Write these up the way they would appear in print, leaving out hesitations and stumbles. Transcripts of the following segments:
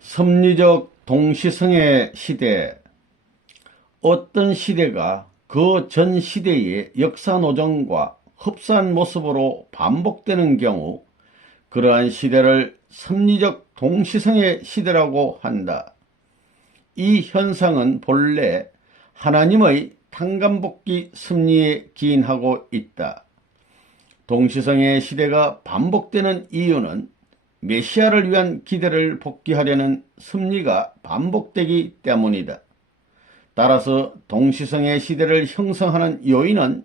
섭리적 동시성의 시대. 어떤 시대가 그 전 시대의 역사 노정과 흡사한 모습으로 반복되는 경우 그러한 시대를 섭리적 동시성의 시대라고 한다. 이 현상은 본래 하나님의 탕감복귀 섭리에 기인하고 있다. 동시성의 시대가 반복되는 이유는 메시아를 위한 기대를 복귀하려는 섭리가 반복되기 때문이다. 따라서 동시성의 시대를 형성하는 요인은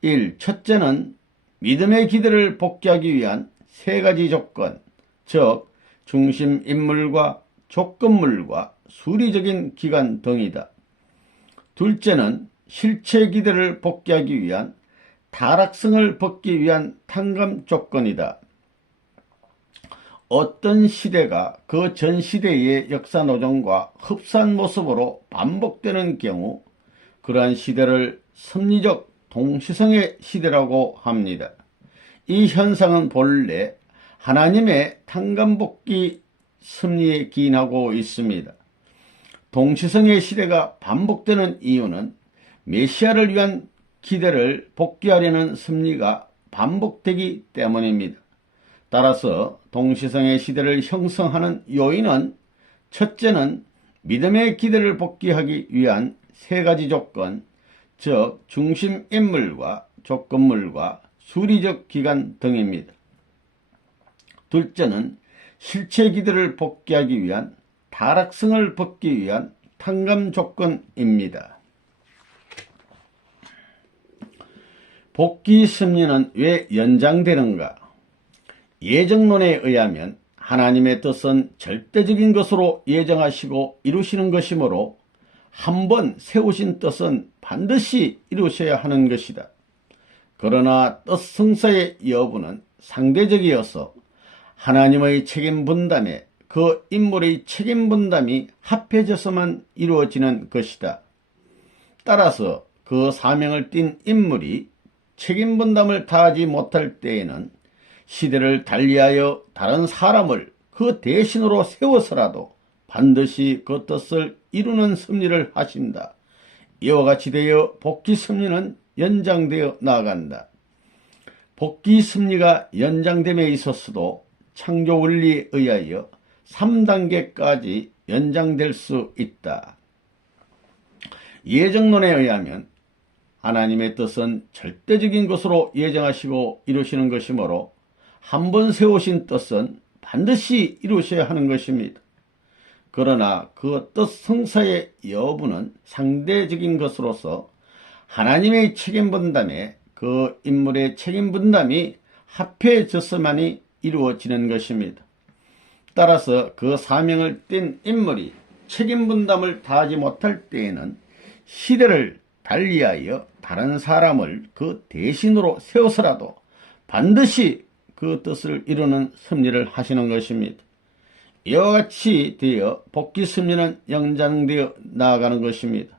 1. 첫째는 믿음의 기대를 복귀하기 위한 세 가지 조건, 즉 중심 인물과 조건물과 수리적인 기간 등이다. 둘째는 실체 기대를 복귀하기 위한 타락성을 벗기 위한 탕감 조건이다. 어떤 시대가 그 전 시대의 역사 노정과 흡사한 모습으로 반복되는 경우 그러한 시대를 섭리적 동시성의 시대라고 합니다. 이 현상은 본래 하나님의 탕감복귀 섭리에 기인하고 있습니다. 동시성의 시대가 반복되는 이유는 메시아를 위한 기대를 복귀하려는 섭리가 반복되기 때문입니다. 따라서 동시성의 시대를 형성하는 요인은 첫째는 믿음의 기대를 복귀하기 위한 세 가지 조건, 즉 중심 인물과 조건물과 수리적 기간 등입니다. 둘째는 실체 기대를 복귀하기 위한 타락성을 벗기 위한 탕감 조건입니다. 복귀 섭리는 왜 연장되는가? 예정론에 의하면 하나님의 뜻은 절대적인 것으로 예정하시고 이루시는 것이므로 한 번 세우신 뜻은 반드시 이루셔야 하는 것이다. 그러나 뜻 성사의 여부는 상대적이어서 하나님의 책임 분담에 그 인물의 책임 분담이 합해져서만 이루어지는 것이다. 따라서 그 사명을 띤 인물이 책임 분담을 다하지 못할 때에는 시대를 달리하여 다른 사람을 그 대신으로 세워서라도 반드시 그 뜻을 이루는 섭리를 하신다. 이와 같이 되어 복귀 섭리는 연장되어 나아간다. 복귀 섭리가 연장됨에 있어서도 창조 원리에 의하여 3단계까지 연장될 수 있다. 예정론에 의하면 하나님의 뜻은 절대적인 것으로 예정하시고 이루시는 것이므로 한 번 세우신 뜻은 반드시 이루셔야 하는 것입니다. 그러나 그 뜻 성사의 여부는 상대적인 것으로서 하나님의 책임 분담에 그 인물의 책임 분담이 합해져서만이 이루어지는 것입니다. 따라서 그 사명을 띤 인물이 책임 분담을 다하지 못할 때에는 시대를 달리하여 다른 사람을 그 대신으로 세워서라도 반드시 그 뜻을 이루는 섭리를 하시는 것입니다. 이와 같이 되어 복귀 섭리는 연장되어 나아가는 것입니다.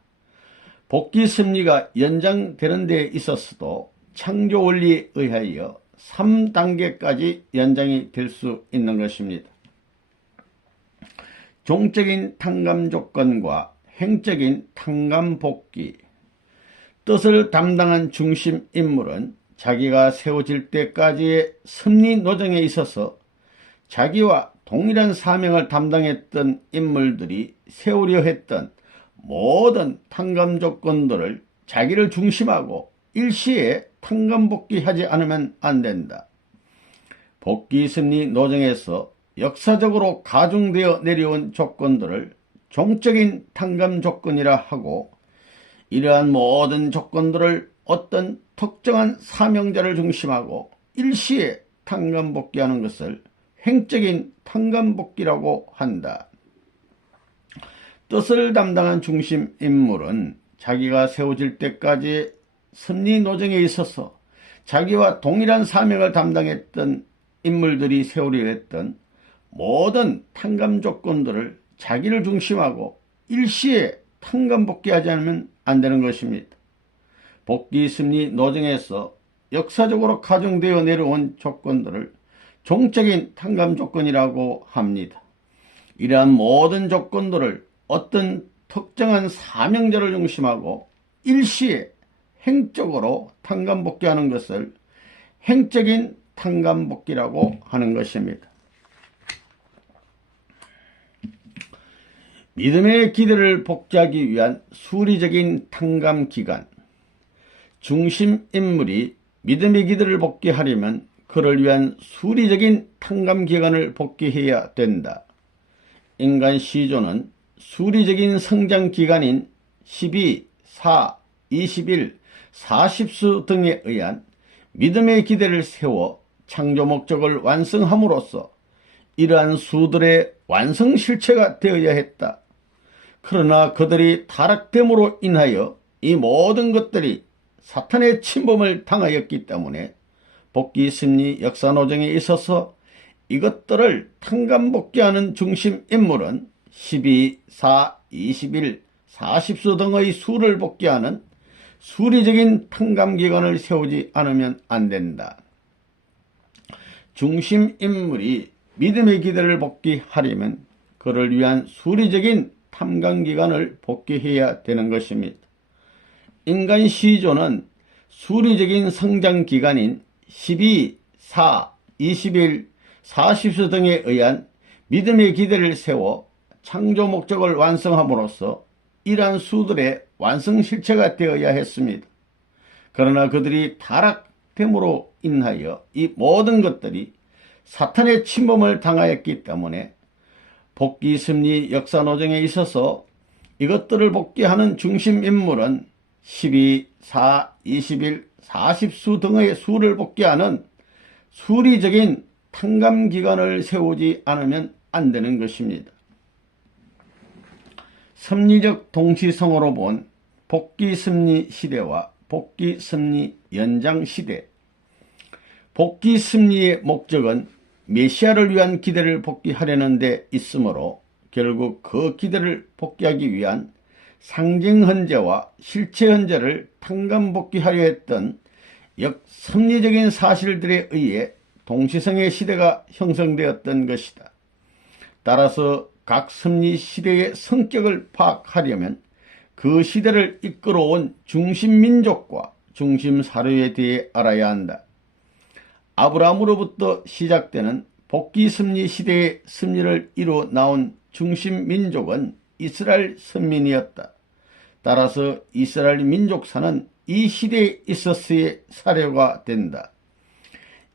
복귀 섭리가 연장되는 데 있어서도 창조 원리에 의하여 3단계까지 연장이 될 수 있는 것입니다. 종적인 탕감 조건과 행적인 탕감 복귀. 뜻을 담당한 중심 인물은 자기가 세워질 때까지의 섭리 노정에 있어서 자기와 동일한 사명을 담당했던 인물들이 세우려 했던 모든 탕감 조건들을 자기를 중심하고 일시에 탕감 복귀하지 않으면 안 된다. 복귀 섭리 노정에서 역사적으로 가중되어 내려온 조건들을 종적인 탕감 조건이라 하고 이러한 모든 조건들을 어떤 특정한 사명자를 중심하고 일시에 탕감 복귀하는 것을 행적인 탕감 복귀라고 한다. 뜻을 담당한 중심 인물은 자기가 세워질 때까지 섭리 노정에 있어서 자기와 동일한 사명을 담당했던 인물들이 세우려 했던 모든 탕감 조건들을 자기를 중심하고 일시에 탕감 복귀하지 않으면 안 되는 것입니다. 복귀 섭리 노정에서 역사적으로 가중되어 내려온 조건들을 종적인 탕감 조건이라고 합니다. 이러한 모든 조건들을 어떤 특정한 사명자를 중심하고 일시에 행적으로 탕감복귀하는 것을 행적인 탕감복귀라고 하는 것입니다. 믿음의 기대를 복귀하기 위한 수리적인 탕감기간. 중심 인물이 믿음의 기대를 복귀하려면 그를 위한 수리적인 탕감기간을 복귀해야 된다. 인간 시조는 수리적인 성장기간인 12, 4, 21, 40수 등에 의한 믿음의 기대를 세워 창조 목적을 완성함으로써 이러한 수들의 완성 실체가 되어야 했다. 그러나 그들이 타락됨으로 인하여 이 모든 것들이 사탄의 침범을 당하였기 때문에 복귀 심리 역사 노정에 있어서 이것들을 탕감복귀하는 중심 인물은 12, 4, 21, 40수 등의 수를 복귀하는 수리적인 탕감기간을 세우지 않으면 안 된다. 중심 인물이 믿음의 기대를 복귀하려면 그를 위한 수리적인 탐감기간을 복귀해야 되는 것입니다. 인간 시조는 수리적인 성장기간인 12, 4, 21, 40수 등에 의한 믿음의 기대를 세워 창조 목적을 완성함으로써 이러한 수들의 완성 실체가 되어야 했습니다. 그러나 그들이 타락됨으로 인하여 이 모든 것들이 사탄의 침범을 당하였기 때문에 복귀 심리 역사 노정에 있어서 이것들을 복귀하는 중심 인물은 12, 4, 21, 40수 등의 수를 복귀하는 수리적인 탕감기간을 세우지 않으면 안 되는 것입니다. 섭리적 동시성으로 본 복귀 심리 시대와 복귀 심리 연장 시대. 복귀 심리의 목적은 메시아를 위한 기대를 복귀하려는 데 있으므로 결국 그 기대를 복귀하기 위한 상징 헌재와 실체 헌재를 탕감복귀하려 했던 역섭리적인 사실들에 의해 동시성의 시대가 형성되었던 것이다. 따라서 각 섭리 시대의 성격을 파악하려면 그 시대를 이끌어온 중심민족과 중심사료에 대해 알아야 한다. 아브라함으로부터 시작되는 복귀 섭리 시대의 섭리를 이루어 나온 중심민족은 이스라엘 선민이었다. 따라서 이스라엘 민족사는 이 시대에 있었어의 사료가 된다.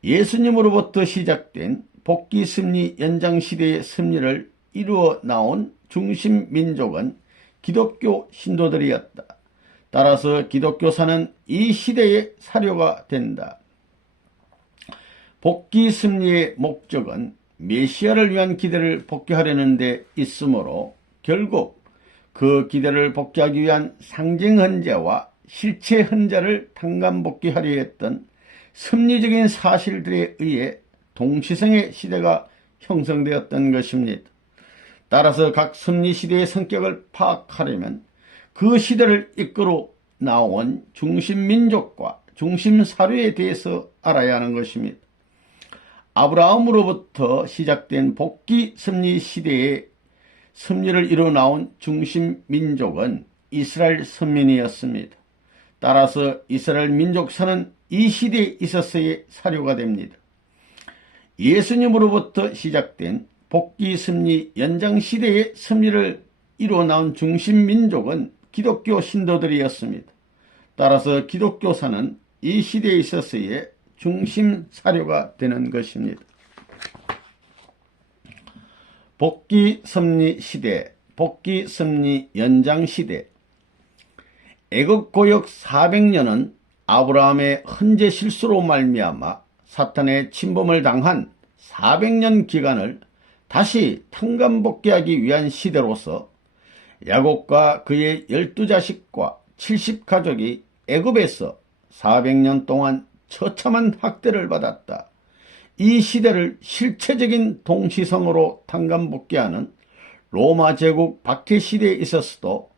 예수님으로부터 시작된 복귀 섭리 연장 시대의 섭리를 이루어 나온 중심민족은 기독교 신도들이었다. 따라서 기독교사는 이 시대의 사료가 된다. 복귀 섭리의 목적은 메시아를 위한 기대를 복귀하려는 데 있으므로 결국 그 기대를 복귀하기 위한 상징 헌재와 실체 헌재를 탕감복귀하려 했던 섭리적인 사실들에 의해 동시성의 시대가 형성되었던 것입니다. 따라서 각 섭리 시대의 성격을 파악하려면 그 시대를 이끌어 나온 중심민족과 중심사료에 대해서 알아야 하는 것입니다. 아브라함으로부터 시작된 복귀 섭리 시대의 섭리를 이루어 나온 중심민족은 이스라엘 선민이었습니다. 따라서 이스라엘 민족사는 이 시대에 있어서의 사료가 됩니다. 예수님으로부터 시작된 복귀 섭리 연장 시대의 섭리를 이루어 나온 중심민족은 기독교 신도들이었습니다. 따라서 기독교사는 이 시대에 있어서의 중심 사료가 되는 것입니다. 복귀 섭리 시대, 복귀 섭리 연장 시대. 애굽 고역 400년은 아브라함의 헌재 실수로 말미암아 사탄의 침범을 당한 400년 기간을 다시 탕감복귀하기 위한 시대로서 야곱과 그의 12자식과 70가족이 애굽에서 400년 동안 처참한 학대를 받았다. 이 시대를 실체적인 동시성으로 탕감복귀하는 로마 제국 박해 시대에 있었어도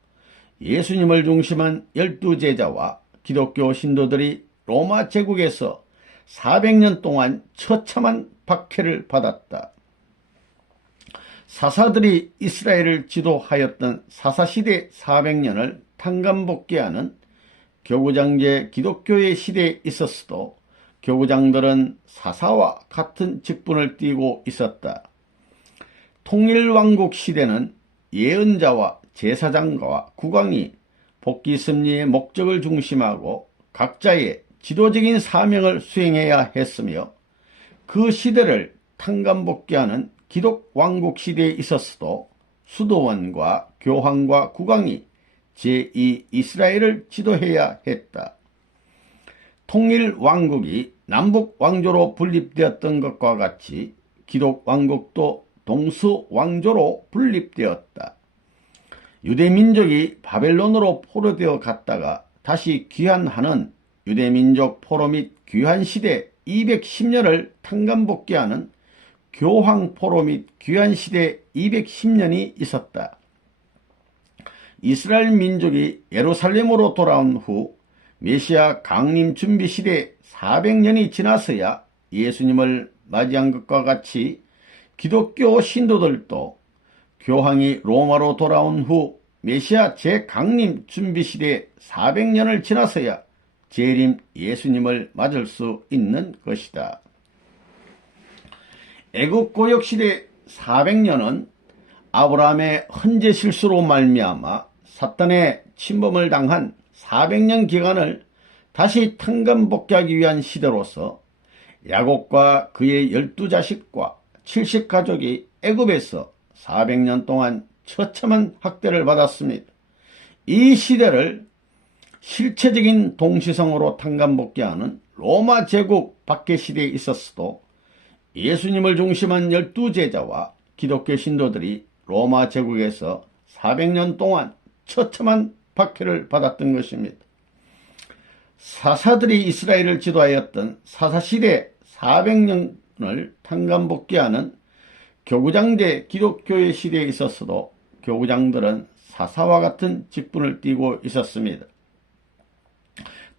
예수님을 중심한 12제자와 기독교 신도들이 로마 제국에서 400년 동안 처참한 박해를 받았다. 사사들이 이스라엘을 지도하였던 사사시대 400년을 탕감복귀하는 교구장제 기독교의 시대에 있었어도 교구장들은 사사와 같은 직분을 띠고 있었다. 통일왕국 시대는 예언자와 제사장과 국왕이 복귀 승리의 목적을 중심하고 각자의 지도적인 사명을 수행해야 했으며, 그 시대를 탕감복귀하는 기독왕국 시대에 있었어도 수도원과 교황과 국왕이 제2 이스라엘을 지도해야 했다. 통일왕국이 남북왕조로 분립되었던 것과 같이 기독왕국도 동서왕조로 분립되었다. 유대민족이 바벨론으로 포로되어 갔다가 다시 귀환하는 유대민족 포로 및 귀환시대 210년을 탕감복귀하는 교황포로 및 귀환시대 210년이 있었다. 이스라엘 민족이 예루살렘으로 돌아온 후 메시아 강림 준비 시대 400년이 지나서야 예수님을 맞이한 것과 같이 기독교 신도들도 교황이 로마로 돌아온 후 메시아 재강림 준비 시대 400년을 지나서야 재림 예수님을 맞을 수 있는 것이다. 애국 고역 시대 400년은 아브라함의 헌재 실수로 말미암아 사탄의 침범을 당한 400년 기간을 다시 탕감복귀하기 위한 시대로서 야곱과 그의 12자식과 70가족이 애굽에서 400년 동안 처참한 학대를 받았습니다. 이 시대를 실체적인 동시성으로 탕감복귀하는 로마 제국 박해 시대에 있었어도 예수님을 중심한 12제자와 기독교 신도들이 로마 제국에서 400년 동안 처참한 박해를 받았던 것입니다. 사사들이 이스라엘을 지도하였던 사사시대 400년을 탕감복귀하는 교구장제 기독교의 시대에 있었어도 교구장들은 사사와 같은 직분을 띠고 있었습니다.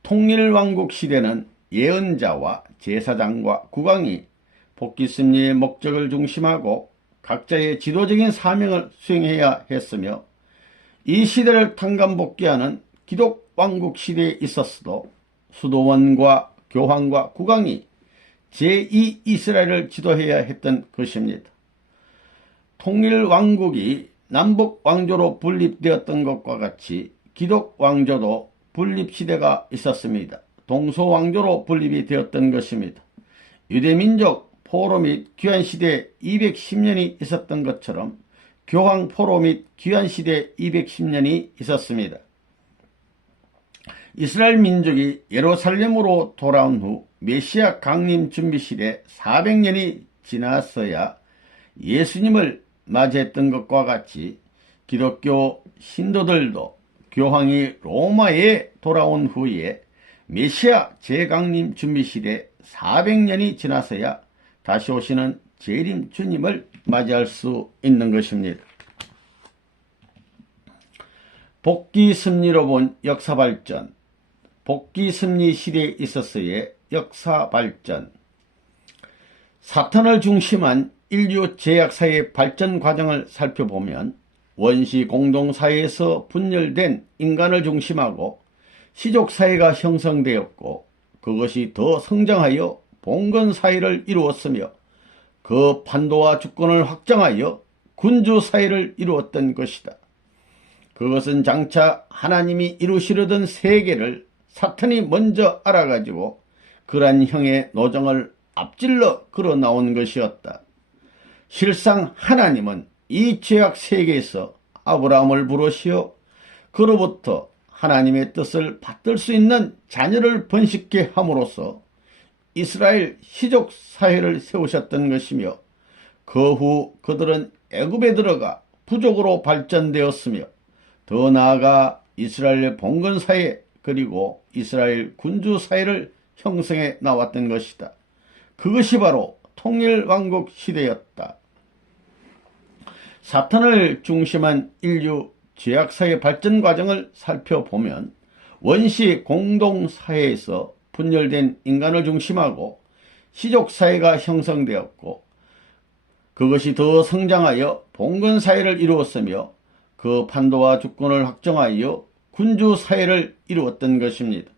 통일왕국 시대는 예언자와 제사장과 국왕이 복귀 승리의 목적을 중심하고 각자의 지도적인 사명을 수행해야 했으며, 이 시대를 탕감복귀하는 기독왕국 시대에 있었어도 수도원과 교황과 국왕이 제2 이스라엘을 지도해야 했던 것입니다. 통일왕국이 남북왕조로 분립되었던 것과 같이 기독왕조도 분립시대가 있었습니다. 동서왕조로 분립이 되었던 것입니다. 유대민족 포로 및 귀환시대 210년이 있었던 것처럼 교황 포로 및 귀환시대 210년이 있었습니다. 이스라엘 민족이 예루살렘으로 돌아온 후 메시아 강림 준비시대 400년이 지났어야 예수님을 맞이했던 것과 같이 기독교 신도들도 교황이 로마에 돌아온 후에 메시아 재강림 준비시대 400년이 지나서야 다시 오시는 재림 주님을 맞이할 수 있는 것입니다. 복귀 승리로 본 역사 발전. 복귀 승리 시대에 있어서의 역사 발전. 사탄을 중심한 인류 제약사의 발전 과정을 살펴보면 원시 공동사회에서 분열된 인간을 중심하고 시족사회가 형성되었고, 그것이 더 성장하여 봉건사회를 이루었으며, 그 판도와 주권을 확장하여 군주사회를 이루었던 것이다. 그것은 장차 하나님이 이루시려던 세계를 사탄이 먼저 알아가지고 그러한 형의 노정을 앞질러 걸어 나온 것이었다. 실상 하나님은 이 죄악 세계에서 아브라함을 부르시어 그로부터 하나님의 뜻을 받들 수 있는 자녀를 번식케 함으로써 이스라엘 시족 사회를 세우셨던 것이며, 그 후 그들은 애굽에 들어가 부족으로 발전되었으며, 더 나아가 이스라엘 봉건 사회 그리고 이스라엘 군주 사회를 형성해 나왔던 것이다. 그것이 바로 통일왕국 시대였다. 사탄을 중심한 인류 죄악사의 발전 과정을 살펴보면 원시 공동사회에서 분열된 인간을 중심하고 시족사회가 형성되었고, 그것이 더 성장하여 봉건사회를 이루었으며 그 판도와 주권을 확정하여 군주사회를 이루었던 것입니다.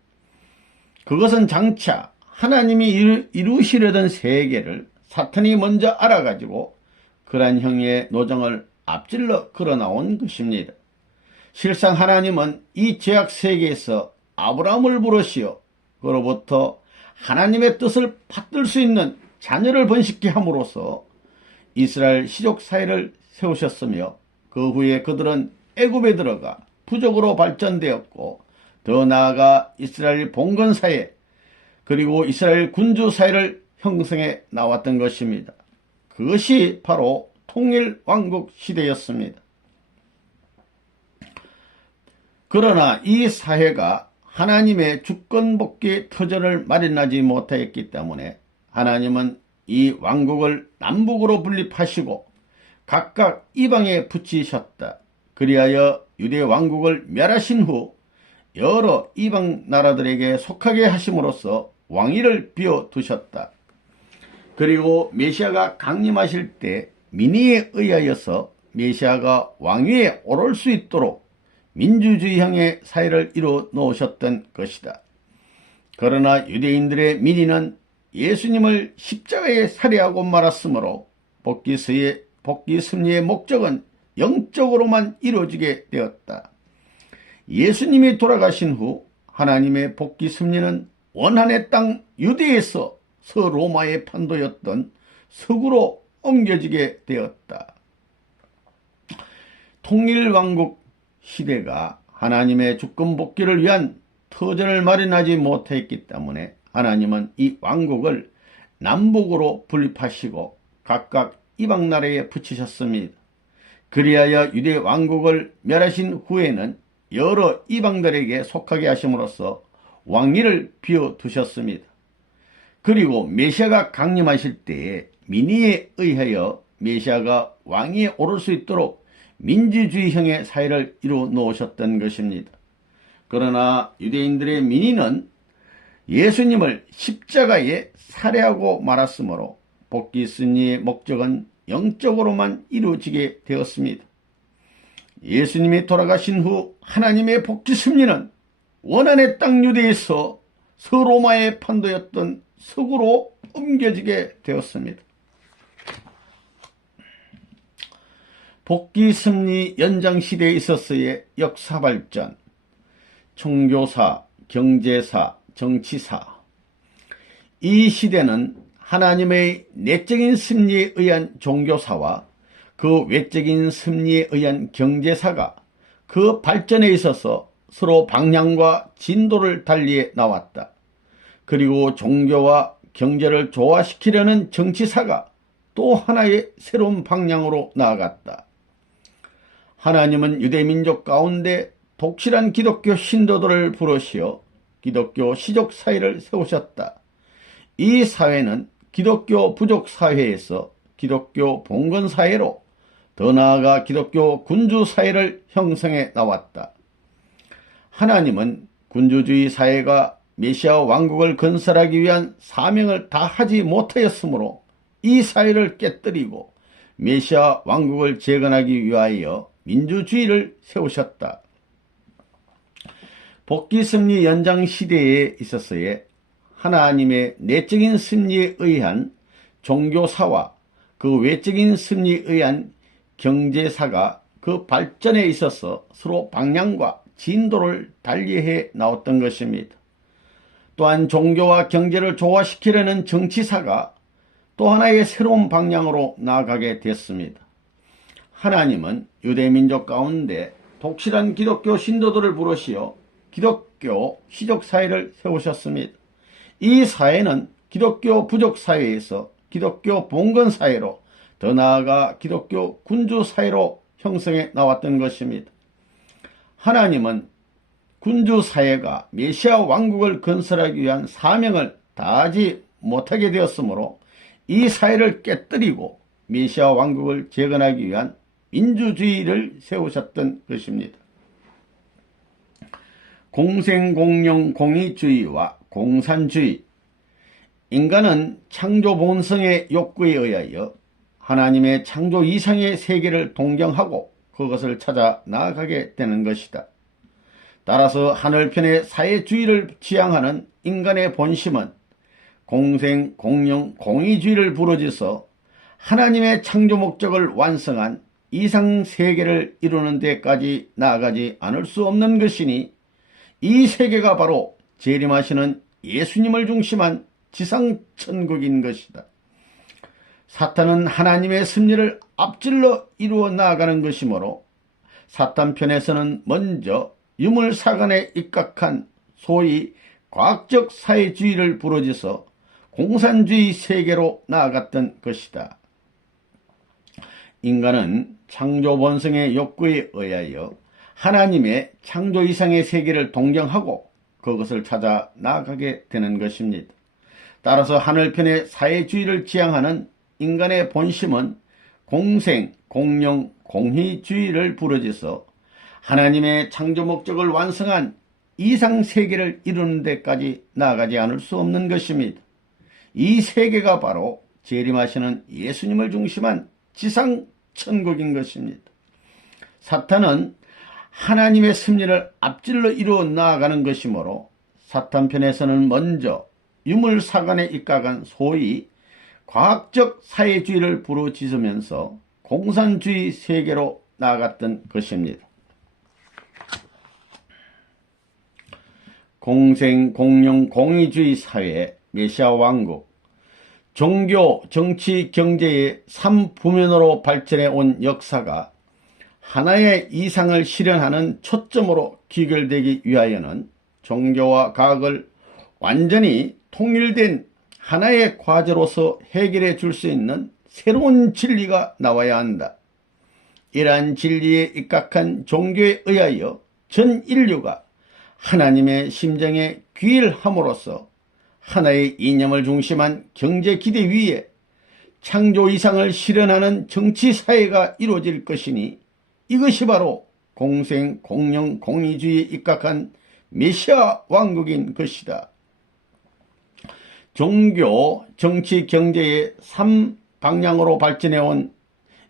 그것은 장차 하나님이 이루시려던 세계를 사탄이 먼저 알아가지고 그러한 형의 노정을 앞질러 걸어나온 것입니다. 실상 하나님은 이 죄악 세계에서 아브라함을 부르시어 그로부터 하나님의 뜻을 받들 수 있는 자녀를 번식케 함으로써 이스라엘 시족 사회를 세우셨으며 그 후에 그들은 애굽에 들어가 부족으로 발전되었고 더 나아가 이스라엘 봉건 사회 그리고 이스라엘 군주 사회를 형성해 나왔던 것입니다. 그것이 바로 통일왕국 시대였습니다. 그러나 이 사회가 하나님의 주권복귀 터전을 마련하지 못하였기 때문에 하나님은 이 왕국을 남북으로 분립하시고 각각 이방에 붙이셨다. 그리하여 유대 왕국을 멸하신 후 여러 이방 나라들에게 속하게 하심으로써 왕위를 비워두셨다. 그리고 메시아가 강림하실 때 민의에 의하여서 메시아가 왕위에 오를 수 있도록 민주주의형의 사회를 이루어 놓으셨던 것이다. 그러나 유대인들의 민의는 예수님을 십자가에 살해하고 말았으므로 복귀 승리의 목적은 영적으로만 이루어지게 되었다. 예수님이 돌아가신 후 하나님의 복귀 승리는 원한의 땅 유대에서 서로마의 판도였던 서구로 옮겨지게 되었다. 통일왕국 시대가 하나님의 주권 복귀를 위한 터전을 마련하지 못했기 때문에 하나님은 이 왕국을 남북으로 분립하시고 각각 이방 나라에 붙이셨습니다. 그리하여 유대 왕국을 멸하신 후에는 여러 이방들에게 속하게 하심으로써 왕위를 비워두셨습니다. 그리고 메시아가 강림하실 때에 민의에 의하여 메시아가 왕위에 오를 수 있도록 민주주의형의 사회를 이루어 놓으셨던 것입니다. 그러나 유대인들의 민의는 예수님을 십자가에 살해하고 말았으므로 복귀 승리의 목적은 영적으로만 이루어지게 되었습니다. 예수님이 돌아가신 후 하나님의 복귀 승리는 원한의 땅 유대에서 서로마의 판도였던 서구로 옮겨지게 되었습니다. 복귀 승리 연장 시대에 있어서의 역사 발전, 종교사, 경제사, 정치사. 이 시대는 하나님의 내적인 섭리에 의한 종교사와 그 외적인 섭리에 의한 경제사가 그 발전에 있어서 서로 방향과 진도를 달리해 나왔다. 그리고 종교와 경제를 조화시키려는 정치사가 또 하나의 새로운 방향으로 나아갔다. 하나님은 유대민족 가운데 독실한 기독교 신도들을 부르시어 기독교 시족 사회를 세우셨다. 이 사회는 기독교 부족 사회에서 기독교 봉건 사회로 더 나아가 기독교 군주 사회를 형성해 나왔다. 하나님은 군주주의 사회가 메시아 왕국을 건설하기 위한 사명을 다하지 못하였으므로 이 사회를 깨뜨리고 메시아 왕국을 재건하기 위하여 민주주의를 세우셨다. 복귀 승리 연장 시대에 있어서의 하나님의 내적인 섭리에 의한 종교사와 그 외적인 섭리에 의한 경제사가 그 발전에 있어서 서로 방향과 진도를 달리해 나왔던 것입니다. 또한 종교와 경제를 조화시키려는 정치사가 또 하나의 새로운 방향으로 나아가게 됐습니다. 하나님은 유대민족 가운데 독실한 기독교 신도들을 부르시어 기독교 시족사회를 세우셨습니다. 이 사회는 기독교 부족사회에서 기독교 봉건사회로 더 나아가 기독교 군주사회로 형성해 나왔던 것입니다. 하나님은 군주사회가 메시아 왕국을 건설하기 위한 사명을 다하지 못하게 되었으므로 이 사회를 깨뜨리고 메시아 왕국을 재건하기 위한 민주주의를 세우셨던 것입니다. 공생공령 공의주의와 공산주의. 인간은 창조 본성의 욕구에 의하여 하나님의 창조 이상의 세계를 동경하고 그것을 찾아 나아가게 되는 것이다. 따라서 하늘편의 사회주의를 지향하는 인간의 본심은 공생, 공영, 공의주의를 부르짖어 하나님의 창조 목적을 완성한 이상세계를 이루는 데까지 나아가지 않을 수 없는 것이니 이 세계가 바로 재림하시는 예수님을 중심한 지상천국인 것이다. 사탄은 하나님의 섭리를 앞질러 이루어 나아가는 것이므로 사탄 편에서는 먼저 유물사관에 입각한 소위 과학적 사회주의를 부르짖어 공산주의 세계로 나아갔던 것이다. 인간은 창조 본성의 욕구에 의하여 하나님의 창조 이상의 세계를 동경하고 그것을 찾아 나아가게 되는 것입니다. 따라서 하늘편의 사회주의를 지향하는 인간의 본심은 공생, 공영, 공의주의를 부르짖어 하나님의 창조 목적을 완성한 이상세계를 이루는 데까지 나아가지 않을 수 없는 것입니다. 이 세계가 바로 재림하시는 예수님을 중심한 지상천국인 것입니다. 사탄은 하나님의 섭리를 앞질러 이루어 나아가는 것이므로 사탄 편에서는 먼저 유물사관에 입각한 소위 과학적 사회주의를 부르짖으면서 공산주의 세계로 나아갔던 것입니다. 공생, 공영, 공의주의 사회, 메시아 왕국, 종교, 정치, 경제의 3부면으로 발전해 온 역사가 하나의 이상을 실현하는 초점으로 귀결되기 위하여는 종교와 과학을 완전히 통일된 하나의 과제로서 해결해 줄 수 있는 새로운 진리가 나와야 한다. 이러한 진리에 입각한 종교에 의하여 전 인류가 하나님의 심정에 귀일함으로써 하나의 이념을 중심한 경제 기대 위에 창조 이상을 실현하는 정치 사회가 이루어질 것이니 이것이 바로 공생, 공영, 공의주의에 입각한 메시아 왕국인 것이다. 종교, 정치, 경제의 3방향으로 발전해온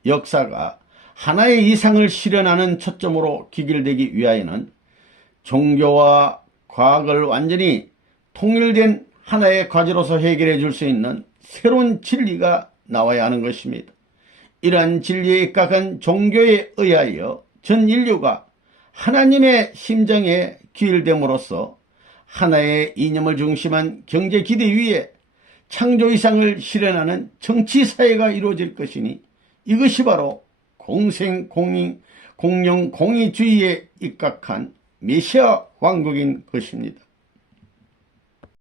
역사가 하나의 이상을 실현하는 초점으로 귀결되기 위하여는 종교와 과학을 완전히 통일된 하나의 과제로서 해결해 줄 수 있는 새로운 진리가 나와야 하는 것입니다. 이러한 진리에 입각한 종교에 의하여 전 인류가 하나님의 심정에 귀일됨으로써 하나의 이념을 중심한 경제 기대 위에 창조 이상을 실현하는 정치사회가 이루어질 것이니 이것이 바로 공생, 공영, 공의주의에 입각한 메시아 왕국인 것입니다.